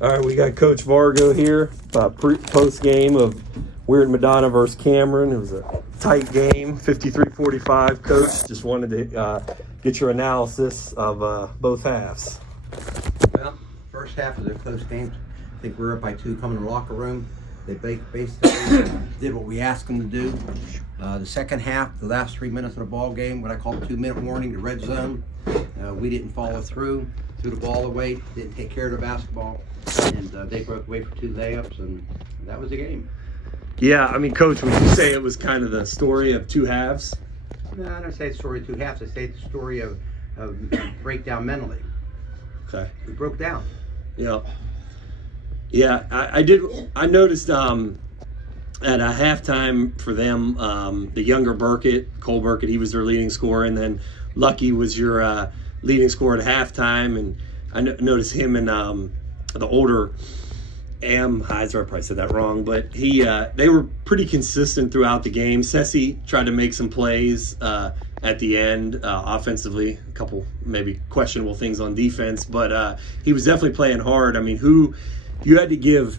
All right, we got Coach Vargo here. Post game of Weird Madonna versus Cameron. It was a tight game, 53-45. Coach, just wanted to get your analysis of both halves. Well, first half was a close game. I think we were up by 2 coming to the locker room. They basically did what we asked them to do. The second half, the last 3 minutes of the ball game, what I call the 2-minute warning, the red zone, we didn't follow threw the ball away, didn't take care of the basketball, and they broke away for 2 layups, and that was the game. Yeah, I mean, Coach, would you say it was kind of the story of 2 halves? No, I don't say it's the story of 2 halves. I say it's the story of breakdown mentally. Okay. We broke down. Yeah. Yeah, I did. I noticed at a halftime for them, the younger Cole Burkett, he was their leading scorer, and then Lucky was your leading scorer at halftime, and I noticed him and the older Heiser, I probably said that wrong, but they were pretty consistent throughout the game. Sessi tried to make some plays at the end offensively, a couple maybe questionable things on defense, but he was definitely playing hard. I mean, if you had to give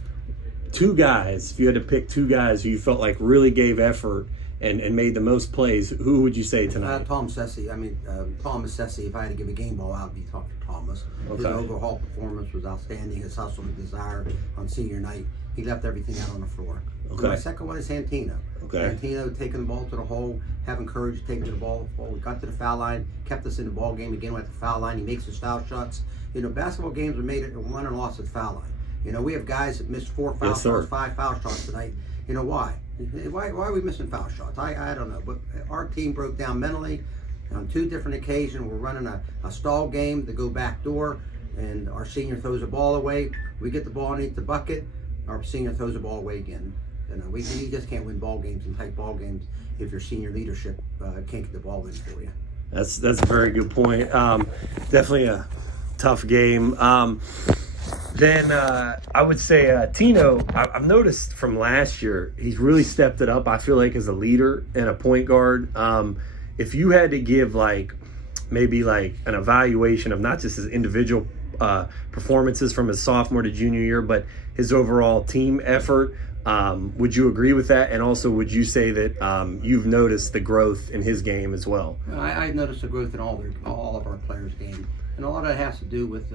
2 guys, if you had to pick 2 guys who you felt like really gave effort and made the most plays, who would you say tonight? Tom Sessi. I mean, Thomas Sessi, if I had to give a game ball out, I'd be talking to Thomas. Okay. His overall performance was outstanding. His hustle and desire on senior night. He left everything out on the floor. Okay. So my second one is Santino. Okay. Santino taking the ball to the hole, having courage to take the ball. We got to the foul line, kept us in the ball game again at the foul line. He makes his foul shots. You know, basketball games are made at won and lost at the foul line. You know, we have guys that missed 4 foul shots, 5 foul shots tonight. You know why? Why are we missing foul shots? I don't know. But our team broke down mentally on 2 different occasions. We're running a stall game to go back door, and our senior throws the ball away. We get the ball underneath the bucket. Our senior throws the ball away again. You know, you just can't win ball games and tight ball games if your senior leadership can't get the ball in for you. That's a very good point. Definitely a tough game. Then I would say Tino, I've noticed from last year, he's really stepped it up, I feel like, as a leader and a point guard. If you had to give maybe an evaluation of not just his individual performances from his sophomore to junior year, but his overall team effort, would you agree with that? And also, would you say that you've noticed the growth in his game as well? I noticed the growth in all of our players' game. And a lot of that has to do with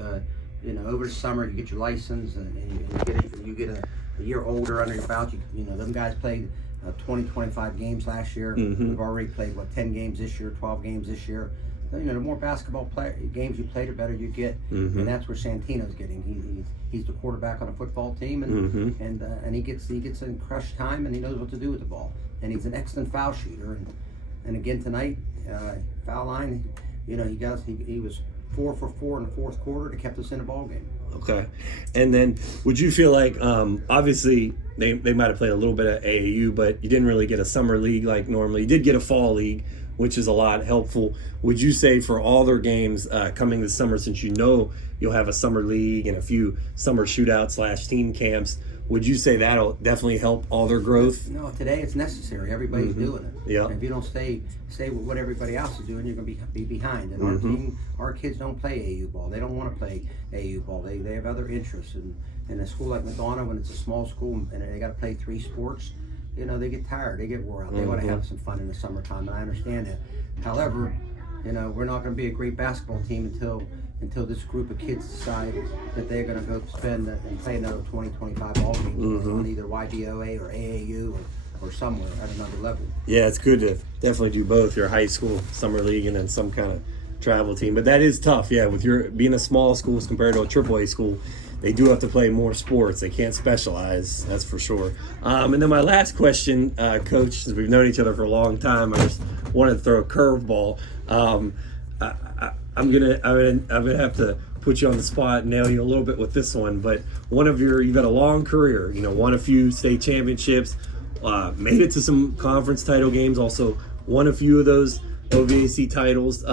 over the summer, you get your license and you get a year older under your belt. Them guys played 20, 25 games last year. Mm-hmm. We've already played, 10 games this year, 12 games this year. So, the more basketball games you play, the better you get. Mm-hmm. And that's where Santino's getting. He's the quarterback on a football team, and mm-hmm. and he gets in crush time, and he knows what to do with the ball. And he's an excellent foul shooter. And again tonight, foul line, he was 4 for 4 in the fourth quarter that kept us in the ball game. Okay. And then would you feel like, obviously they might have played a little bit of AAU, but you didn't really get a summer league like normally. You did get a fall league, which is a lot helpful. Would you say for all their games coming this summer, since you'll have a summer league and a few summer shootouts / team camps, would you say that'll definitely help all their growth? No, today it's necessary. Everybody's mm-hmm. doing it. Yeah. And if you don't stay with what everybody else is doing, you're going to be behind. And mm-hmm. our kids don't play AAU ball. They don't want to play AAU ball. They have other interests. And in a school like Madonna, when it's a small school and they got to play 3 sports, they get tired. They get wore out. They want to have some fun in the summertime, and I understand that. However, we're not going to be a great basketball team until this group of kids decide that they're going to go spend and play another 20, 25 ball games mm-hmm. on either YBOA or AAU or somewhere at another level. Yeah, it's good to definitely do both, your high school summer league and then some kind of travel team. But that is tough, yeah, with your being a small school as compared to a AAA school. They do have to play more sports. They can't specialize, that's for sure. And then my last question, Coach, since we've known each other for a long time, I just wanted to throw a curveball. I'm gonna have to put you on the spot and nail you a little bit with this one. But you've had a long career. Won a few state championships, made it to some conference title games. Also won a few of those OVAC titles.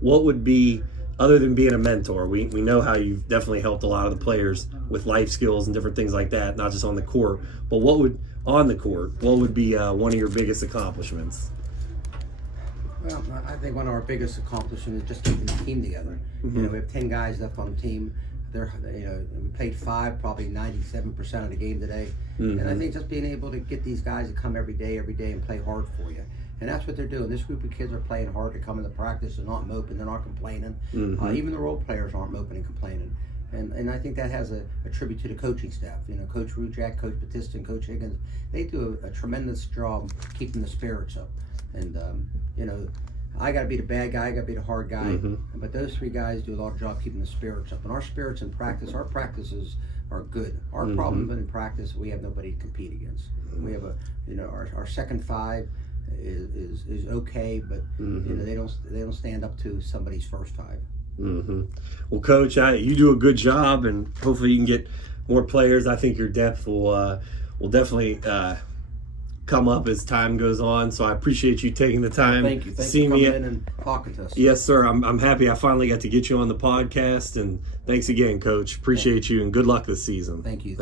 What would be, other than being a mentor, we know how you've definitely helped a lot of the players with life skills and different things like that, not just on the court, but what would be one of your biggest accomplishments? Well, I think one of our biggest accomplishments is just keeping the team together. Mm-hmm. We have 10 guys left on the team. we played 5, probably 97% of the game today. Mm-hmm. And I think just being able to get these guys to come every day and play hard for you. And that's what they're doing. This group of kids are playing hard to come into practice and not moping. They're not complaining. Mm-hmm. Even the role players aren't moping and complaining. And I think that has a tribute to the coaching staff. Coach Rujak, Coach Batista, and Coach Higgins, they do a tremendous job keeping the spirits up. And, I got to be the bad guy, I got to be the hard guy. Mm-hmm. But those 3 guys do a lot of job keeping the spirits up. And our spirits in practice, our practices are good. Our Mm-hmm. problem in practice, we have nobody to compete against. We have our second 5 is okay, but Mm-hmm. they don't stand up to somebody's first 5. Mm-hmm. Well, Coach, you do a good job, and hopefully you can get more players. I think your depth will definitely come up as time goes on. So I appreciate you taking the time Thank you. to Thanks see for me. coming in and talking to us. Yes, sir. I'm happy I finally got to get you on the podcast, and thanks again, Coach. Appreciate you, and good luck this season. Thank you.